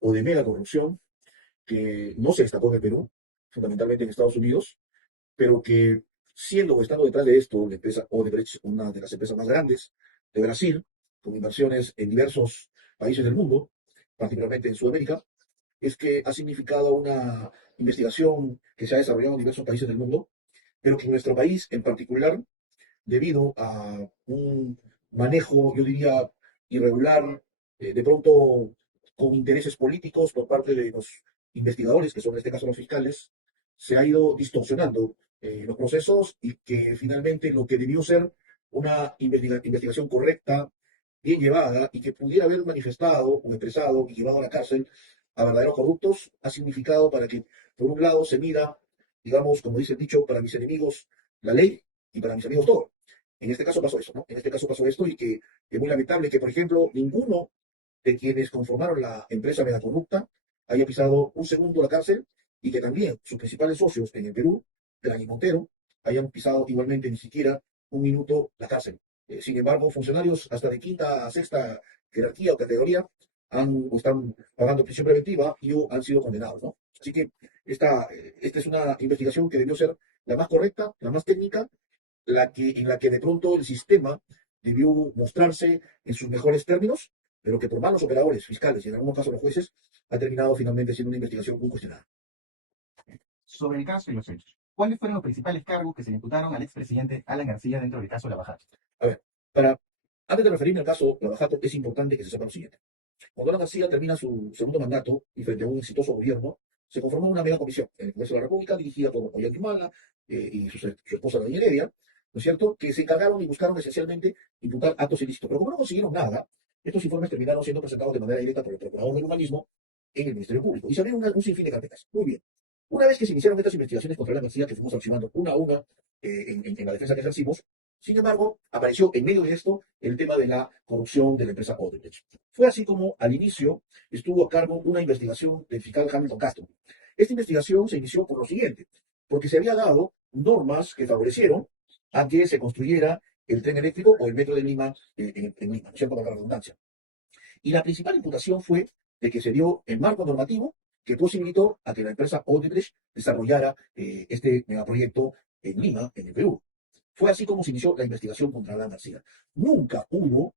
o de mega corrupción que no se destacó en el Perú, fundamentalmente en Estados Unidos, pero que siendo o estando detrás de esto, la empresa Odebrecht, una de las empresas más grandes de Brasil, con inversiones en diversos países del mundo, particularmente en Sudamérica, es que ha significado una investigación que se ha desarrollado en diversos países del mundo, pero que en nuestro país en particular, debido a un manejo, yo diría, irregular, de pronto con intereses políticos por parte de los investigadores, que son en este caso los fiscales, se ha ido distorsionando los procesos y que finalmente lo que debió ser una investigación correcta, bien llevada y que pudiera haber manifestado o expresado y llevado a la cárcel a verdaderos corruptos, ha significado para que, por un lado, se mida, digamos, como dice el dicho, para mis enemigos la ley y para mis amigos todo. En este caso pasó eso, ¿no? En este caso pasó esto y que es muy lamentable que, por ejemplo, ninguno de quienes conformaron la empresa megacorrupta haya pisado un segundo la cárcel y que también sus principales socios en el Perú, Gran y Montero, hayan pisado igualmente ni siquiera un minuto la cárcel. Sin embargo, funcionarios hasta de quinta a sexta jerarquía o categoría o están pagando prisión preventiva y o han sido condenados, ¿no? Así que esta es una investigación que debió ser la más correcta, la más técnica, en la que de pronto el sistema debió mostrarse en sus mejores términos, pero que por malos operadores fiscales y en algunos casos los jueces ha terminado finalmente siendo una investigación muy cuestionada. Sobre el caso y los hechos. ¿Cuáles fueron los principales cargos que se le imputaron al expresidente Alan García dentro del caso de la Bajada? A ver, para, antes de referirme al caso Lavajato, es importante que se sepa lo siguiente. Cuando Alan García termina su segundo mandato y frente a un exitoso gobierno, se conformó una mega comisión en el Congreso de la República dirigida por Ollanta Humala y su esposa Daniela Heredia, ¿no es cierto?, que se encargaron y buscaron esencialmente imputar actos ilícitos. Pero como no consiguieron nada, estos informes terminaron siendo presentados de manera directa por el Procurador del Humanismo en el Ministerio Público. Y se abrieron un sinfín de carpetas. Muy bien. Una vez que se iniciaron estas investigaciones contra Alan García, que fuimos archivando una a una en la defensa que ejercimos, sin embargo, apareció en medio de esto el tema de la corrupción de la empresa Odebrecht. Fue así como al inicio estuvo a cargo una investigación del fiscal Hamilton Castro. Esta investigación se inició por lo siguiente, porque se había dado normas que favorecieron a que se construyera el tren eléctrico o el metro de Lima en Lima, ¿no es cierto?, para la redundancia. Y la principal imputación fue de que se dio el marco normativo que posibilitó a que la empresa Odebrecht desarrollara este megaproyecto en Lima, en el Perú. Fue así como se inició la investigación contra Alan García. Nunca hubo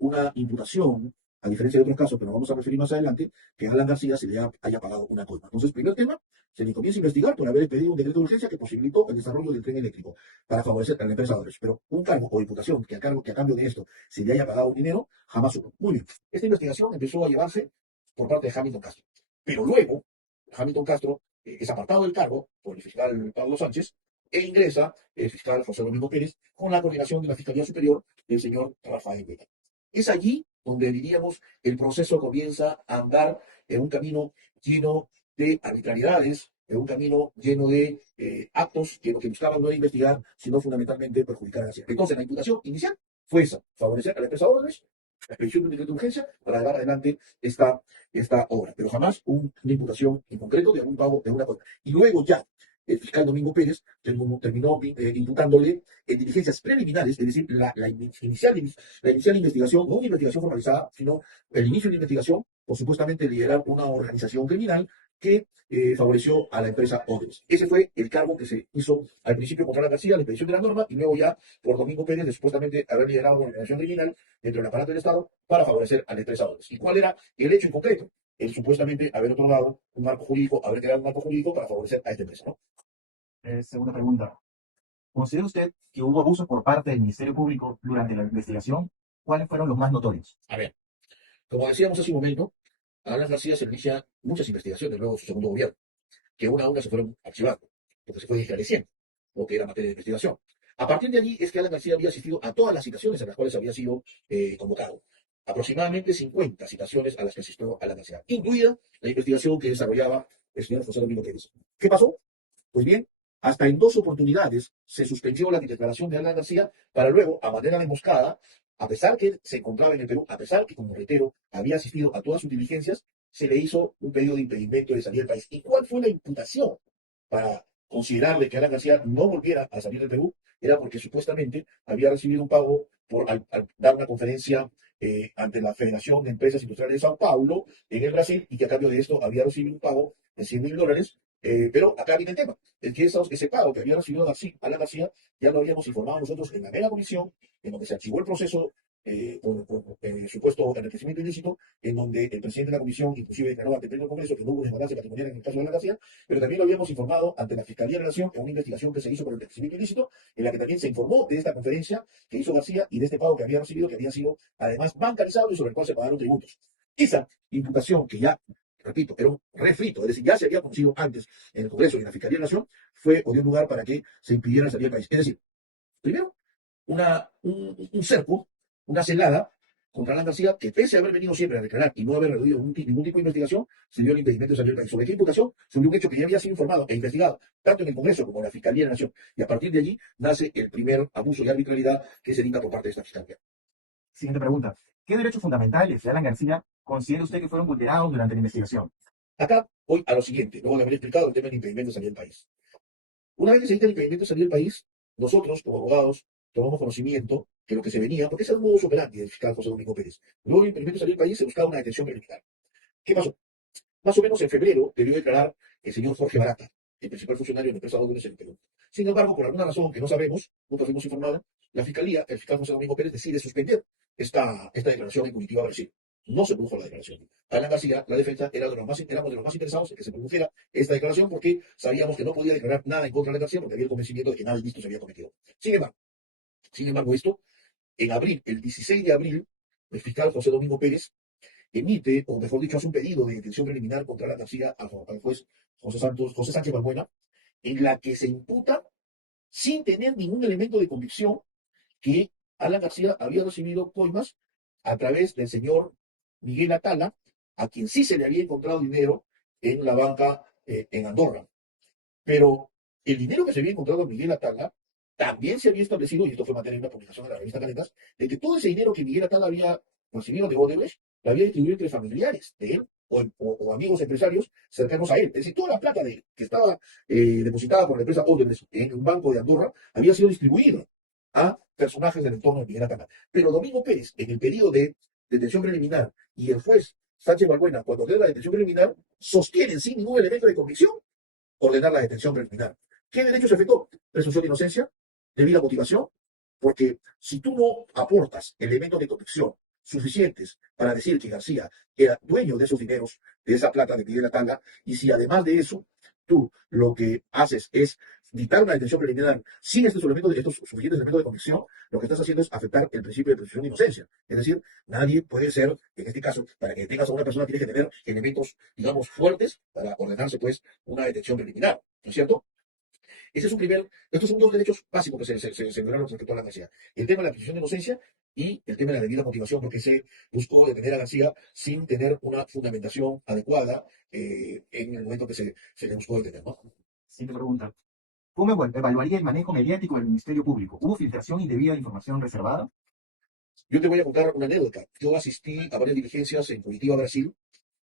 una imputación, a diferencia de otros casos que nos vamos a referir más adelante, que a Alan García se le haya pagado una coima. Entonces, primer tema, se le comienza a investigar por haber pedido un decreto de urgencia que posibilitó el desarrollo del tren eléctrico para favorecer a la empresa Odebrecht. Pero un cargo o imputación que a cambio de esto se le haya pagado dinero, jamás hubo. Muy bien. Esta investigación empezó a llevarse por parte de Hamilton Castro. Pero luego, Hamilton Castro es apartado del cargo por el fiscal Pablo Sánchez e ingresa el fiscal José Domingo Pérez con la coordinación de la Fiscalía Superior del señor Rafael Vega. Es allí donde diríamos el proceso comienza a andar en un camino lleno de arbitrariedades, en un camino lleno de actos que lo que buscaban no era investigar, sino fundamentalmente perjudicar a la ciudad. Entonces, la imputación inicial fue esa, favorecer a la empresa Odebrecht, la expedición de un decreto de urgencia para llevar adelante esta obra, pero jamás una imputación en concreto de algún pago de una cosa. Y luego ya el fiscal Domingo Pérez terminó imputándole en diligencias preliminares, es decir, la inicial investigación, no una investigación formalizada, sino el inicio de la investigación, por supuestamente liderar una organización criminal que favoreció a la empresa Odebrecht. Ese fue el cargo que se hizo al principio contra la García, la expedición de la norma, y luego ya por Domingo Pérez de supuestamente haber liderado una organización criminal dentro del aparato del Estado para favorecer a la empresa Odebrecht. ¿Y cuál era el hecho en concreto? El supuestamente haber otorgado un marco jurídico, haber creado un marco jurídico para favorecer a esta empresa, ¿no? Segunda pregunta. ¿Considera usted que hubo abusos por parte del Ministerio Público durante la investigación? ¿Cuáles fueron los más notorios? A ver, como decíamos hace un momento, a Alan García se le inicia muchas investigaciones luego de su segundo gobierno, que una a una se fueron archivando, porque se fue esclareciendo lo que era materia de investigación. A partir de allí es que Alan García había asistido a todas las citaciones a las cuales había sido convocado. Aproximadamente 50 citaciones a las que asistió Alan García, incluida la investigación que desarrollaba el señor José Domingo Pérez. ¿Qué pasó? Pues bien, hasta en dos oportunidades se suspendió la declaración de Alan García para luego, a manera de emboscada, a pesar que se encontraba en el Perú, a pesar que, como reitero, había asistido a todas sus diligencias, se le hizo un pedido de impedimento de salir del país. ¿Y cuál fue la imputación para considerar de que Alan García no volviera a salir del Perú? Era porque supuestamente había recibido un pago por al dar una conferencia ante la Federación de Empresas Industriales de Sao Paulo, en el Brasil, y que a cambio de esto había recibido un pago de $100.000. Pero acá viene el tema, es que ese pago que había recibido Alan García ya lo habíamos informado nosotros en la mega comisión, en donde se archivó el proceso por supuesto enriquecimiento ilícito, en donde el presidente de la comisión inclusive declaró ante el Pleno del Congreso que no hubo desbalance patrimonial en el caso de Alan García, pero también lo habíamos informado ante la Fiscalía de Relación en una investigación que se hizo por el enriquecimiento ilícito, en la que también se informó de esta conferencia que hizo García y de este pago que había recibido, que había sido además bancarizado y sobre el cual se pagaron tributos. Esa imputación que ya, repito, era un refrito, es decir, ya se había conocido antes en el Congreso y en la Fiscalía de la Nación, fue o dio lugar para que se impidiera salir del país. Es decir, primero, un cerco, una celada contra Alan García, que pese a haber venido siempre a declarar y no haber reducido ningún tipo de investigación, se dio el impedimento de salir del país. ¿Sobre qué imputación? Sobre un hecho que ya había sido informado e investigado, tanto en el Congreso como en la Fiscalía de la Nación. Y a partir de allí nace el primer abuso de arbitrariedad que se dicta por parte de esta Fiscalía. Siguiente pregunta. ¿Qué derechos fundamentales de Alan García considera usted que fueron vulnerados durante la investigación? Acá voy a lo siguiente, luego de haber explicado el tema del impedimento de salir del país. Una vez que se dicta el impedimento de salir del país, nosotros, como abogados, tomamos conocimiento que lo que se venía, porque ese era un modus operandi del fiscal José Domingo Pérez. Luego del impedimento de salir del país se buscaba una detención preliminar. ¿Qué pasó? Más o menos en febrero debió declarar el señor Jorge Barata, el principal funcionario de la empresa Odebrecht en el Perú. Sin embargo, por alguna razón que no sabemos, nunca fuimos informados, la Fiscalía, el fiscal José Domingo Pérez, decide suspender esta declaración en Curitiba, Brasil. No se produjo la declaración. Alan García, la defensa, éramos de los más interesados en que se produjera esta declaración porque sabíamos que no podía declarar nada en contra de Alan García porque había el convencimiento de que nada ilícito se había cometido. Sin embargo, esto, en abril, el 16 de abril, el fiscal José Domingo Pérez emite, o mejor dicho, hace un pedido de detención preliminar contra Alan García al juez José Sánchez Balbuena, en la que se imputa, sin tener ningún elemento de convicción, que Alan García había recibido coimas a través del señor Miguel Atala, a quien sí se le había encontrado dinero en la banca en Andorra. Pero el dinero que se había encontrado en Miguel Atala también se había establecido, y esto fue materia de una publicación de la revista Calendas, de que todo ese dinero que Miguel Atala había recibido de Odebrecht lo había distribuido entre familiares de él o amigos empresarios cercanos a él. Es decir, toda la plata de él, que estaba depositada por la empresa Odebrecht en un banco de Andorra había sido distribuida a personajes del entorno de Miguel Atala. Pero Domingo Pérez, en el pedido de detención preliminar, y el juez Sánchez Balbuena, cuando ordena la detención preliminar, sostienen sin ningún elemento de convicción ordenar la detención preliminar. ¿Qué derecho se afectó? Presunción de inocencia, debida motivación, porque si tú no aportas elementos de convicción suficientes para decir que García era dueño de esos dineros, de esa plata de Miguel Atala, y si además de eso tú lo que haces es dictar una detención preliminar sin estos suficientes elementos de convicción, lo que estás haciendo es afectar el principio de presunción de inocencia. Es decir, nadie puede ser, en este caso, para que detengas a una persona tienes que tener elementos, digamos, fuertes para ordenarse, pues, una detención preliminar, ¿no es cierto? Estos son dos derechos básicos que se violaron respecto a la García. El tema de la presunción de inocencia y el tema de la debida motivación, porque se buscó detener a García sin tener una fundamentación adecuada en el momento que se le buscó detener, ¿no? Siguiente pregunta. ¿Cómo evaluaría el manejo mediático del Ministerio Público? ¿Hubo filtración indebida de información reservada? Yo te voy a contar una anécdota. Yo asistí a varias diligencias en Curitiba, Brasil,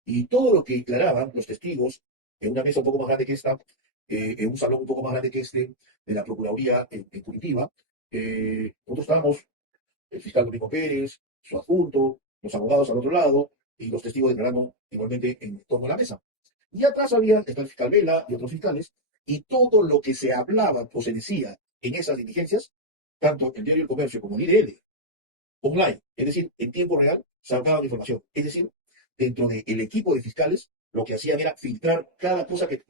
y todo lo que declaraban los testigos en una mesa un poco más grande que esta, en un salón un poco más grande que este, de la Procuraduría en Curitiba, nosotros estábamos, el fiscal Domingo Pérez, su adjunto, los abogados al otro lado, y los testigos declarando igualmente en torno a la mesa. Y atrás está el fiscal Vela y otros fiscales, y todo lo que se hablaba o se decía en esas diligencias, tanto el diario El Comercio como el IDL, online, es decir, en tiempo real, sacaban información. Es decir, dentro del equipo de fiscales, lo que hacían era filtrar cada cosa que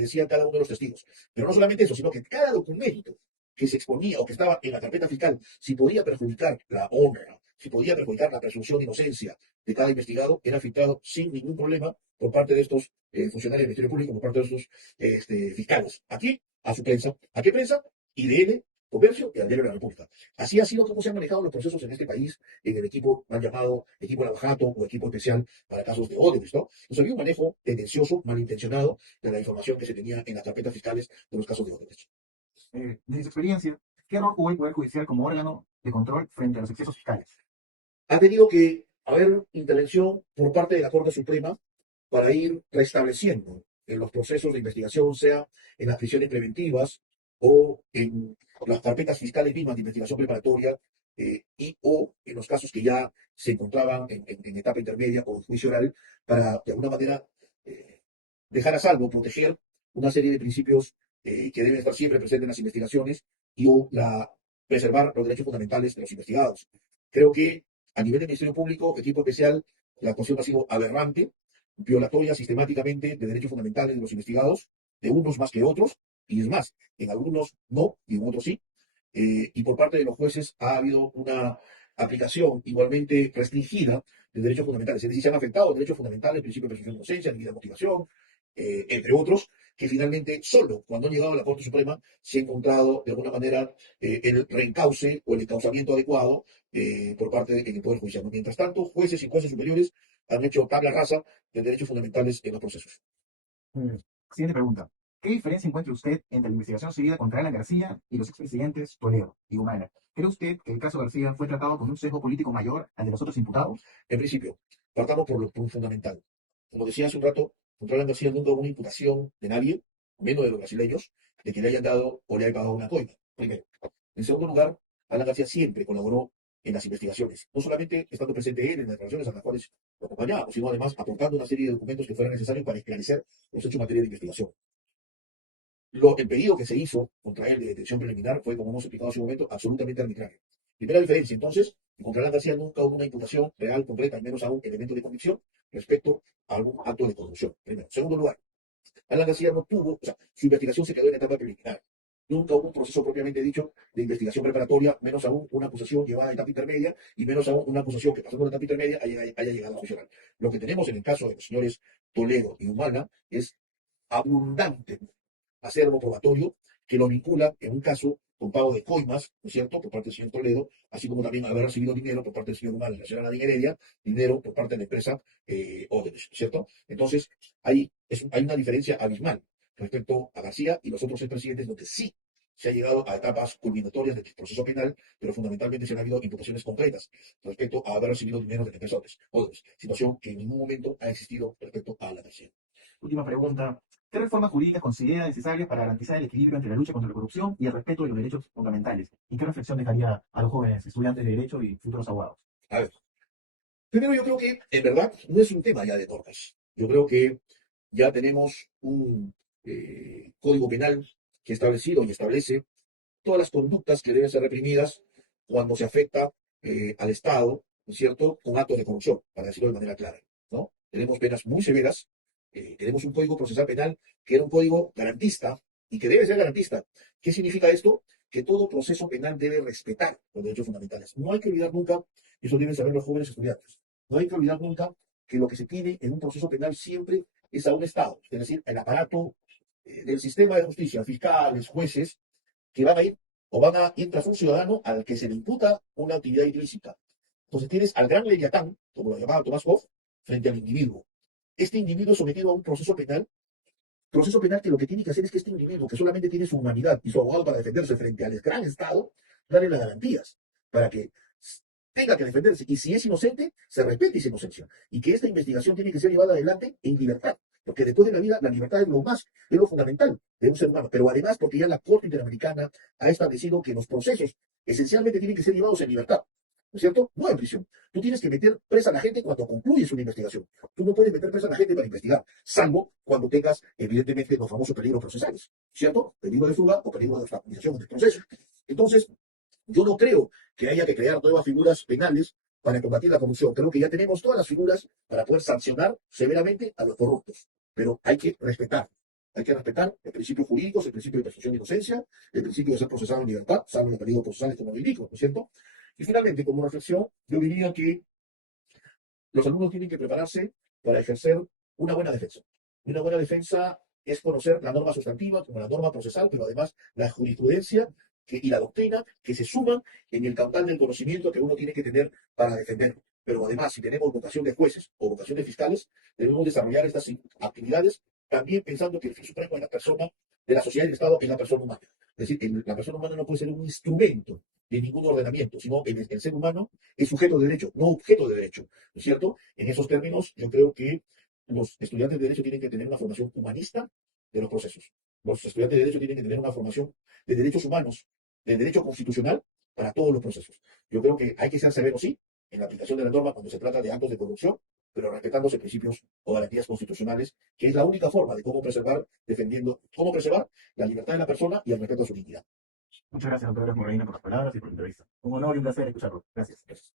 decía cada uno de los testigos. Pero no solamente eso, sino que cada documento que se exponía o que estaba en la carpeta fiscal, si podía perjudicar la honra, si podía perjudicar la presunción de inocencia de cada investigado, era filtrado sin ningún problema por parte de estos funcionarios del Ministerio Público, por parte de estos fiscales. Aquí, a su prensa. ¿A qué prensa? IDL, Comercio y al Diario de la República. Así ha sido como se han manejado los procesos en este país, en el equipo mal llamado equipo Lavajato o equipo especial para casos de Odebrecht, ¿no? Entonces había un manejo tendencioso, malintencionado de la información que se tenía en las carpetas fiscales de los casos de Odebrecht. De su experiencia, ¿qué rol jugó el Poder Judicial como órgano de control frente a los excesos fiscales? Ha tenido que haber intervención por parte de la Corte Suprema para ir restableciendo en los procesos de investigación, sea en las prisiones preventivas o en las carpetas fiscales mismas de investigación preparatoria, y o en los casos que ya se encontraban en etapa intermedia o en juicio oral, para de alguna manera eh, dejar a salvo, proteger una serie de principios que deben estar siempre presentes en las investigaciones y o preservar los derechos fundamentales de los investigados. Creo que a nivel del Ministerio Público, equipo especial, la actuación ha sido aberrante, violatoria sistemáticamente de derechos fundamentales de los investigados, de unos más que otros, y es más, en algunos no y en otros sí. Y por parte de los jueces ha habido una aplicación igualmente restringida de derechos fundamentales. Es decir, se han afectado derechos fundamentales, el principio de presunción de inocencia, la de motivación, entre otros, que finalmente solo cuando han llegado a la Corte Suprema se ha encontrado de alguna manera el reencauce o el encauzamiento adecuado por parte del Poder Judicial. Mientras tanto, jueces y jueces superiores han hecho tabla rasa de derechos fundamentales en los procesos. Mm. Siguiente pregunta. ¿Qué diferencia encuentra usted entre la investigación seguida contra Alan García y los expresidentes Toledo y Humala? ¿Cree usted que el caso García fue tratado con un sesgo político mayor al de los otros imputados? En principio, partamos por un fundamental. Como decía hace un rato, contra Alan García nunca hubo una imputación de nadie, menos de los brasileños, de que le hayan dado o le hayan pagado una coima. Primero. En segundo lugar, Alan García siempre colaboró en las investigaciones, no solamente estando presente él en las declaraciones a las cuales lo acompañábamos, sino además aportando una serie de documentos que fueran necesarios para esclarecer los hechos en materia de investigación. El pedido que se hizo contra él de detención preliminar fue, como hemos explicado hace un momento, absolutamente arbitrario. Primera diferencia, entonces, que contra Alan García nunca hubo una imputación real, concreta, al menos a un elemento de convicción respecto a algún acto de corrupción. Primero. Segundo lugar, Alan García no tuvo, o sea, su investigación se quedó en etapa preliminar. Nunca hubo un proceso propiamente dicho de investigación preparatoria, menos aún una acusación llevada a etapa intermedia y menos aún una acusación que pasando por etapa intermedia haya llegado a juicio oral. Lo que tenemos en el caso de los señores Toledo y Humana es abundante acervo probatorio que lo vincula en un caso con pago de coimas, ¿no es cierto?, por parte del señor Toledo, así como también haber recibido dinero por parte del señor Humala y la señora Nadine Heredia, dinero por parte de la empresa Odebrecht, ¿cierto? Entonces, hay una diferencia abismal respecto a García y los otros expresidentes, donde sí se ha llegado a etapas culminatorias del proceso penal, pero fundamentalmente se han habido imputaciones concretas respecto a haber recibido dinero de la empresa Odebrecht, situación que en ningún momento ha existido respecto a la García. Última pregunta. ¿Qué reformas jurídicas considera necesarias para garantizar el equilibrio entre la lucha contra la corrupción y el respeto de los derechos fundamentales? ¿Y qué reflexión dejaría a los jóvenes estudiantes de Derecho y futuros abogados? A ver, primero yo creo que en verdad no es un tema ya de tortas. Yo creo que ya tenemos un código penal que ha establecido y establece todas las conductas que deben ser reprimidas cuando se afecta al Estado, ¿no es cierto?, con actos de corrupción, para decirlo de manera clara, ¿no? Tenemos penas muy severas, tenemos un código procesal penal que era un código garantista y que debe ser garantista. ¿Qué significa esto? Que todo proceso penal debe respetar los derechos fundamentales. No hay que olvidar nunca, eso deben saber los jóvenes estudiantes, no hay que olvidar nunca que lo que se tiene en un proceso penal siempre es a un Estado, es decir, el aparato del sistema de justicia, fiscales, jueces, que van a ir o van a ir tras un ciudadano al que se le imputa una actividad ilícita. Entonces tienes al gran leviatán, como lo llamaba Tomás Hoff, frente al individuo. Este individuo es sometido a un proceso penal que lo que tiene que hacer es que este individuo, que solamente tiene su humanidad y su abogado para defenderse frente al gran Estado, darle las garantías para que tenga que defenderse. Y si es inocente, se respete esa inocencia. Y que esta investigación tiene que ser llevada adelante en libertad. Porque después de la vida, la libertad es lo más, es lo fundamental de un ser humano. Pero además, porque ya la Corte Interamericana ha establecido que los procesos esencialmente tienen que ser llevados en libertad. ¿No es cierto? No en prisión. Tú tienes que meter presa a la gente cuando concluyes una investigación. Tú no puedes meter presa a la gente para investigar, salvo cuando tengas, evidentemente, los famosos peligros procesales, ¿cierto? Peligro de fuga o peligro de obstaculización del proceso. Entonces, yo no creo que haya que crear nuevas figuras penales para combatir la corrupción. Creo que ya tenemos todas las figuras para poder sancionar severamente a los corruptos. Pero hay que respetar. Hay que respetar los principios jurídicos, el principio de presunción de inocencia, el principio de ser procesado en libertad, salvo los peligros procesales como lo indico, ¿no es cierto? Y finalmente, como reflexión, yo diría que los alumnos tienen que prepararse para ejercer una buena defensa. Y una buena defensa es conocer la norma sustantiva como la norma procesal, pero además la jurisprudencia y la doctrina que se suman en el caudal del conocimiento que uno tiene que tener para defender. Pero además, si tenemos vocación de jueces o vocación de fiscales, debemos desarrollar estas actividades también pensando que el fin supremo de la persona, de la sociedad y del Estado, es la persona humana. Es decir, la persona humana no puede ser un instrumento de ningún ordenamiento, sino el ser humano es sujeto de derecho, no objeto de derecho. ¿No es cierto? En esos términos, yo creo que los estudiantes de Derecho tienen que tener una formación humanista de los procesos. Los estudiantes de Derecho tienen que tener una formación de derechos humanos, de derecho constitucional, para todos los procesos. Yo creo que hay que ser severo, sí, en la aplicación de la norma cuando se trata de actos de corrupción, pero respetándose principios o garantías constitucionales, que es la única forma de cómo preservar la libertad de la persona y el respeto a su dignidad. Muchas gracias, doctor Eras Morreina, por las palabras y por la entrevista. Un honor y un placer escucharlo. Gracias. Gracias.